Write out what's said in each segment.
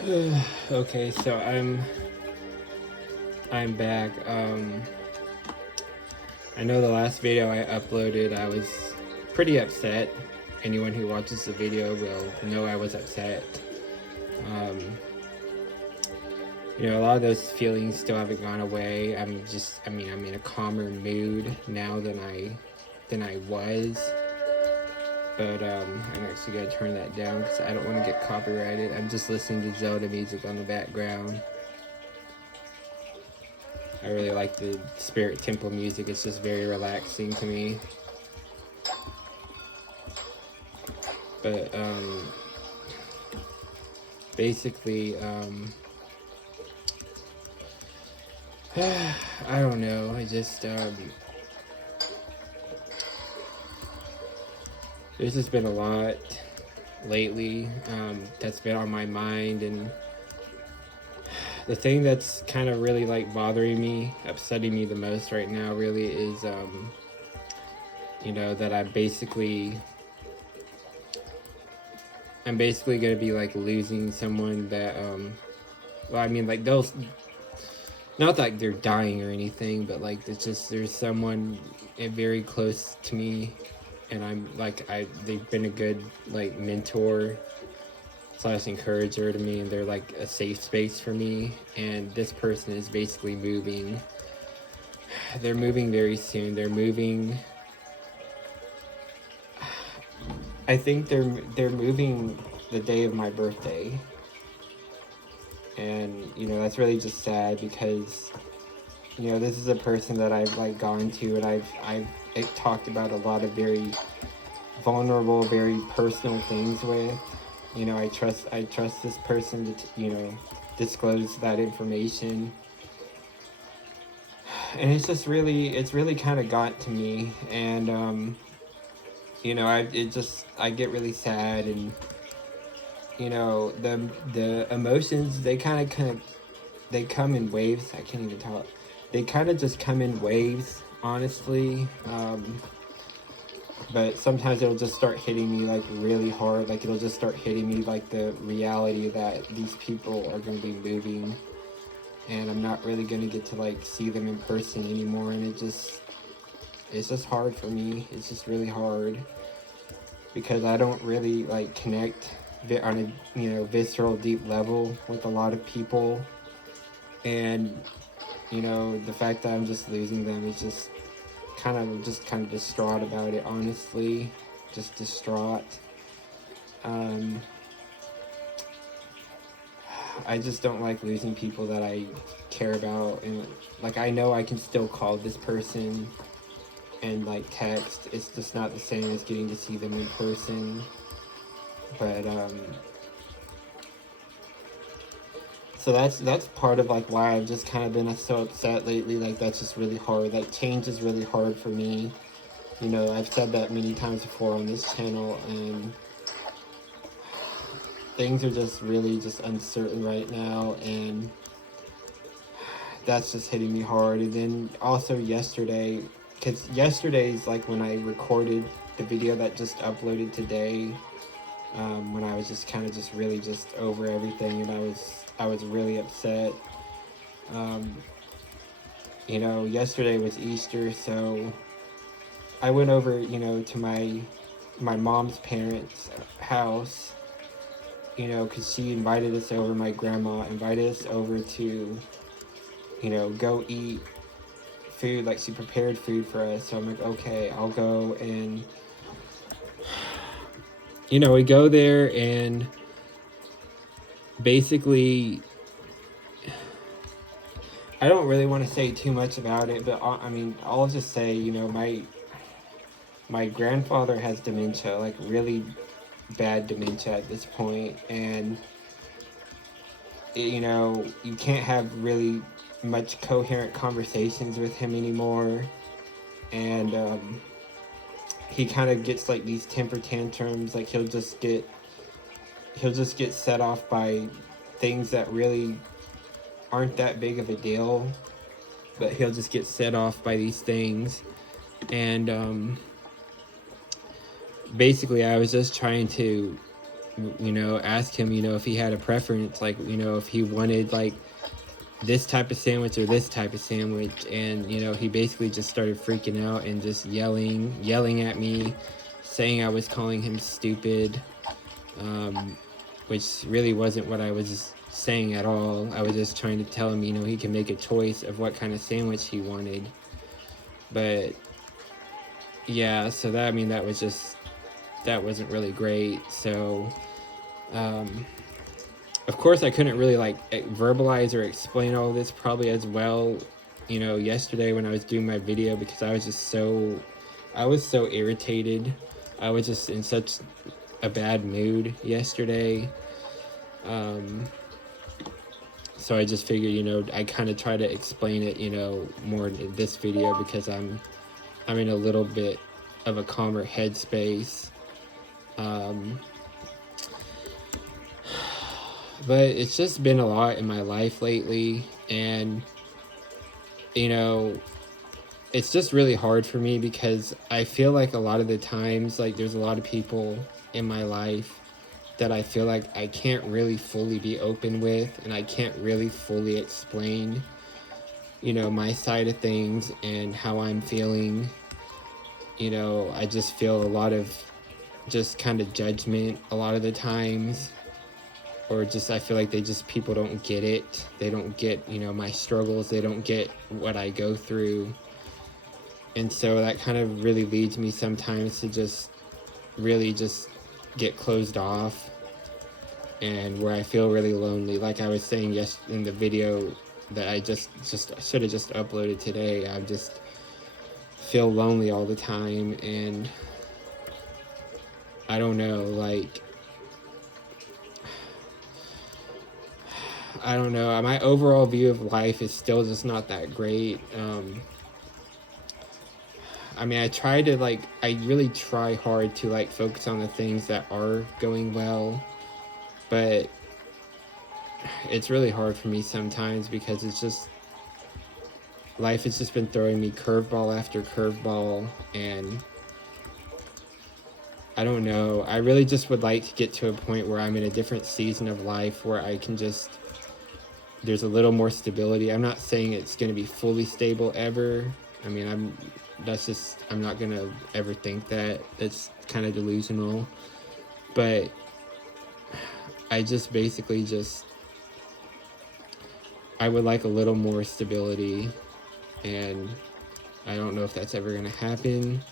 Okay, so I'm back. I know the last video I uploaded, I was pretty upset. Anyone who watches the video will know I was upset. Um, a lot of those feelings still haven't gone away. I'm in a calmer mood now than I was. But I'm actually gonna turn that down because I don't want to get copyrighted. I'm just listening to Zelda music on the background. I really like the Spirit Temple music. It's just very relaxing to me. But basically, I don't know. I just there's just been a lot lately that's been on my mind, and the thing that's kind of really like bothering me, upsetting me the most right now, really is that I'm basically gonna be like losing someone that well, I mean, like they'll not like they're dying or anything, but like it's just there's someone very close to me, and they've been a good like mentor slash encourager to me, and they're like a safe space for me. And this person is basically moving. They're moving very soon. They're moving. I think they're moving the day of my birthday. And that's really just sad because this is a person that I've like gone to, and I've talked about a lot of very vulnerable, very personal things with. I trust this person to disclose that information, and it's really kind of got to me. And I get really sad, and the emotions, they kind of they come in waves. I can't even talk. They kind of just come in waves, honestly. But sometimes it'll just start hitting me like really hard. Like it'll just start hitting me like the reality that these people are going to be moving, and I'm not really going to get to like see them in person anymore. And it's just hard for me. It's just really hard because I don't really like connect on a visceral, deep level with a lot of people. And the fact that I'm just losing them is just kind of distraught about it, honestly. Just distraught. I just don't like losing people that I care about, and like I know I can still call this person and like text. It's just not the same as getting to see them in person. But so that's part of like why I've just kind of been so upset lately. Like that's just really hard. Like change is really hard for me. I've said that many times before on this channel, and things are just really just uncertain right now, and that's just hitting me hard. And then also yesterday, because yesterday's like when I recorded the video that just uploaded today, when I was just kind of just really just over everything, and I was really upset. Yesterday was Easter, so I went over, to my mom's parents' house, because she invited us over. My grandma invited us over to, go eat food. Like she prepared food for us. So I'm like, okay, I'll go. And we go there, and basically I don't really want to say too much about it, but I mean, I'll just say, my grandfather has dementia, like really bad dementia at this point, and you can't have really much coherent conversations with him anymore. And he kind of gets like these temper tantrums. Like he'll just get set off by things that really aren't that big of a deal, but he'll just get set off by these things. And basically I was just trying to ask him, if he had a preference, like, if he wanted like this type of sandwich or this type of sandwich. And he basically just started freaking out and just yelling at me, saying I was calling him stupid, which really wasn't what I was saying at all. I was just trying to tell him, he can make a choice of what kind of sandwich he wanted. But yeah, so that that wasn't really great. So of course I couldn't really like verbalize or explain all this probably as well, yesterday when I was doing my video, because I was so irritated. I was just in such a bad mood yesterday. So I just figured, I kind of try to explain it, more in this video, because I'm in a little bit of a calmer headspace. But it's just been a lot in my life lately, and it's just really hard for me, because I feel like a lot of the times, like, there's a lot of people in my life that I feel like I can't really fully be open with, and I can't really fully explain, my side of things and how I'm feeling. I just feel a lot of just kind of judgment a lot of the times, or just I feel like people don't get it. They don't get, my struggles. They don't get what I go through. And so that kind of really leads me sometimes to just really just get closed off, and where I feel really lonely. Like I was saying in the video that I just should have just uploaded today, I just feel lonely all the time, and I don't know, like, I don't know. My overall view of life is still just not that great. I mean, I really try hard to like focus on the things that are going well, but it's really hard for me sometimes, because it's just, life has just been throwing me curveball after curveball, and I don't know. I really just would like to get to a point where I'm in a different season of life where I can just, there's a little more stability. I'm not saying it's going to be fully stable ever. I mean, I'm not going to ever think that. That's kind of delusional. But I just basically I would like a little more stability, and I don't know if that's ever going to happen.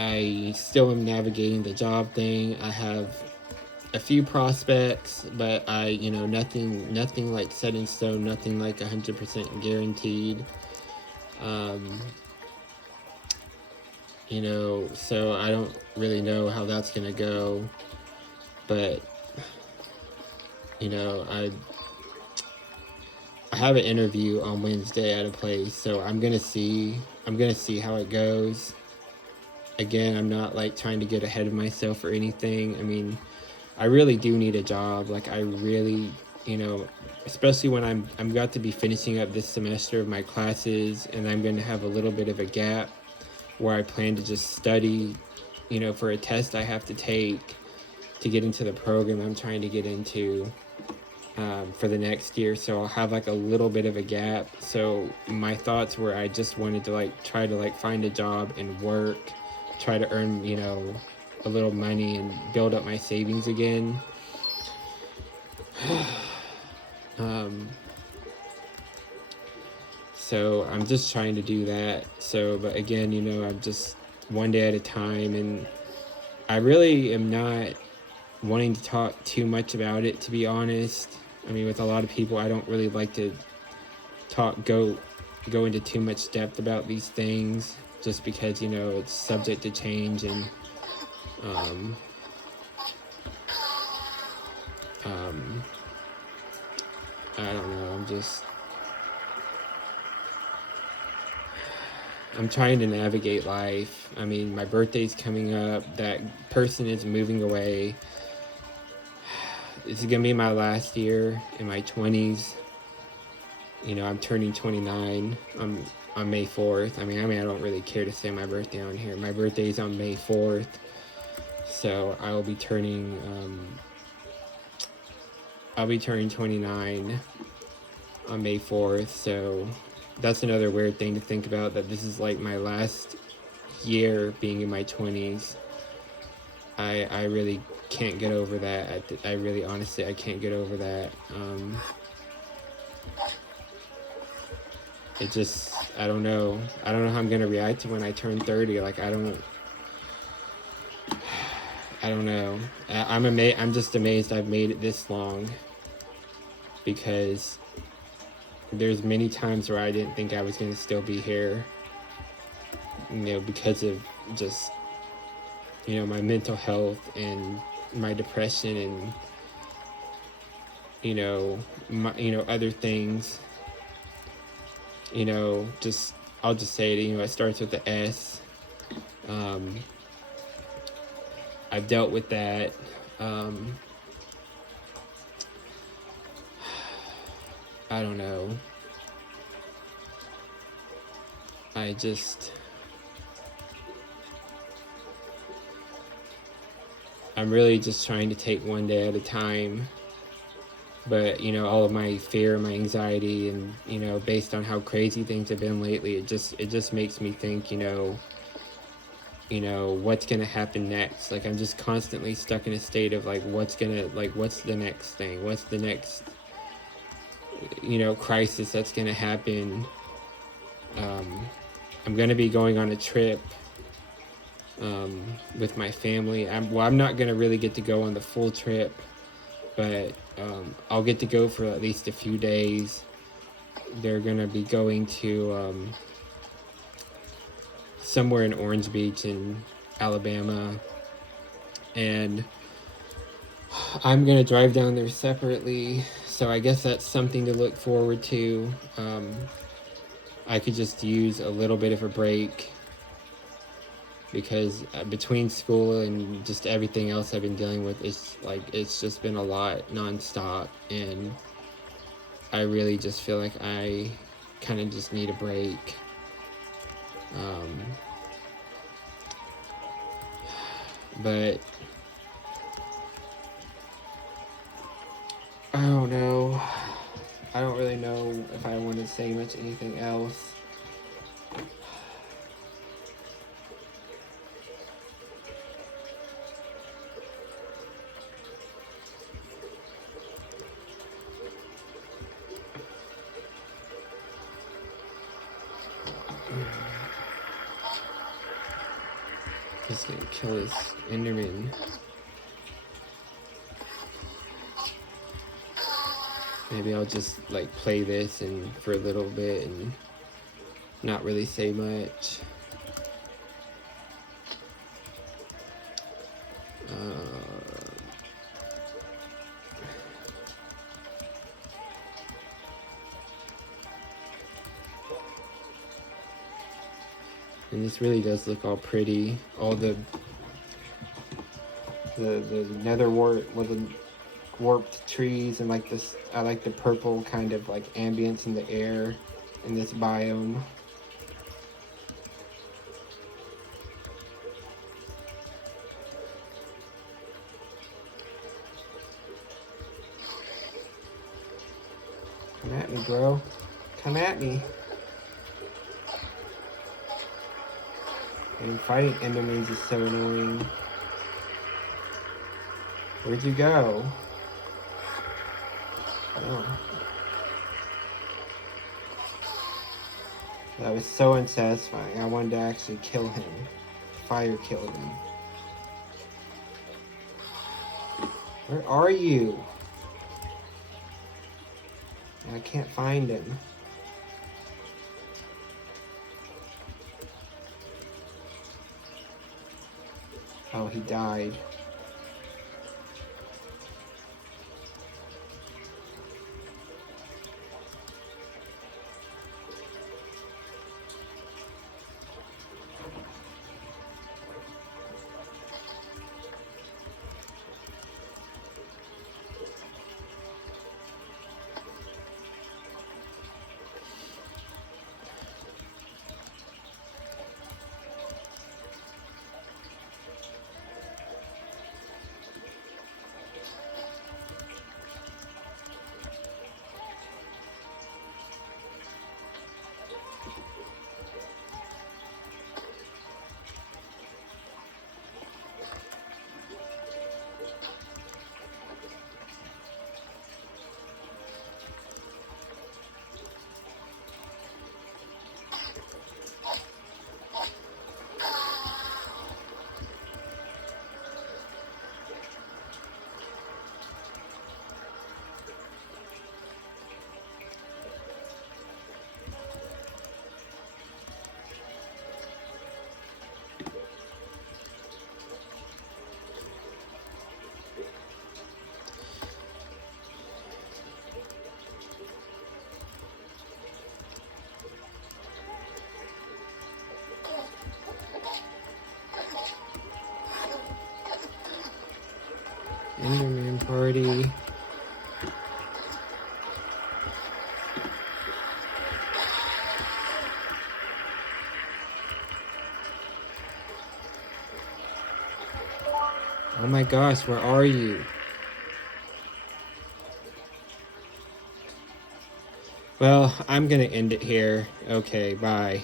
I still am navigating the job thing. I have a few prospects, but nothing like set in stone, nothing like 100% guaranteed. So I don't really know how that's gonna go, but I have an interview on Wednesday at a place, so I'm gonna see how it goes. Again, I'm not like trying to get ahead of myself or anything. I mean, I really do need a job. Like, I really, especially when I'm got to be finishing up this semester of my classes, and I'm going to have a little bit of a gap where I plan to just study, for a test I have to take to get into the program I'm trying to get into for the next year. So I'll have like a little bit of a gap. So my thoughts were, I just wanted to like try to like find a job and work, try to earn, a little money and build up my savings again. So I'm just trying to do that. So, but again, I'm just one day at a time, and I really am not wanting to talk too much about it, to be honest. I mean, with a lot of people, I don't really like to go into too much depth about these things, just because, it's subject to change, and I don't know, I'm trying to navigate life. I mean, my birthday's coming up, that person is moving away. This is gonna be my last year in my 20s. I'm turning 29. on May 4th. I mean, I don't really care to say my birthday on here. My birthday is on May 4th. So I'll be turning 29 on May 4th. So that's another weird thing to think about, that this is like my last year being in my 20s. I really can't get over that. I really, honestly, I can't get over that. It just, I don't know how I'm gonna react to when I turn 30. Like, I don't know. I'm just amazed I've made it this long, because there's many times where I didn't think I was gonna still be here, because of just, my mental health and my depression and, other things. Just, I'll just say it, it starts with the S. I've dealt with that. I don't know. I'm really just trying to take one day at a time. But, all of my fear, my anxiety, and, based on how crazy things have been lately, it just makes me think, what's going to happen next. Like, I'm just constantly stuck in a state of, like, what's the next thing? What's the next, crisis that's going to happen? I'm going to be going on a trip with my family. I'm not going to really get to go on the full trip, but I'll get to go for at least a few days. They're going to be going to somewhere in Orange Beach in Alabama, and I'm going to drive down there separately, so I guess that's something to look forward to. I could just use a little bit of a break, because between school and just everything else I've been dealing with, it's just been a lot nonstop, and I really just feel like I kind of just need a break. But I don't know. I don't really know if I want to say anything else. Just gonna kill this Enderman. Maybe I'll just like play this and for a little bit and not really say much. And this really does look all pretty. All the nether wart with the warped trees and like this. I like the purple kind of like ambience in the air in this biome. Come at me, bro. Come at me. And fighting Endermans is so annoying. Where'd you go? Oh. That was so unsatisfying. I wanted to actually kill him. Fire kill him. Where are you? I can't find him. Oh, he died. Enderman party. Oh my gosh, where are you? Well, I'm gonna end it here. Okay, bye.